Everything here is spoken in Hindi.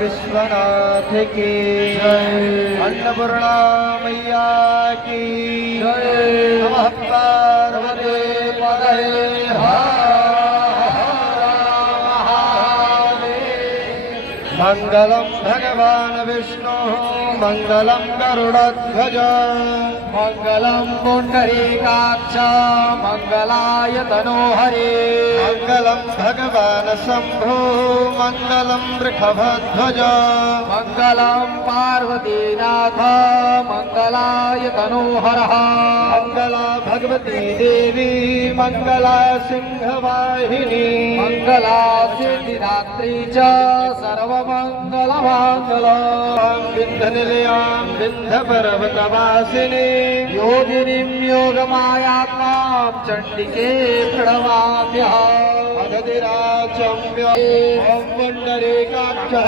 विश्वनाथ की अन्नपूर्णा मैया की नमः पार्वती पतये मंगलम भगवान विष्णु मंगलम गरुड़ध्वज मंगलम पुंडरीकाक्ष मंगलाय तनोहरे मंगलम भगवान शंभो मंगलम वृषभध्वज मंगलम पार्वतीनाथ मंगलाय तनोहरः मंगला भगवती देवी मंगला सिंहवाहिनी मंगला सिद्धिदात्री च सर्वमंगलमांगलम् विंध्यनिलयां विंध्यपर्वतवासिनी योगिनीं योगमायात्मां चण्डिके प्रणमाम्यहम् अधतिराचम्य ॐ पुण्डरीकाक्षः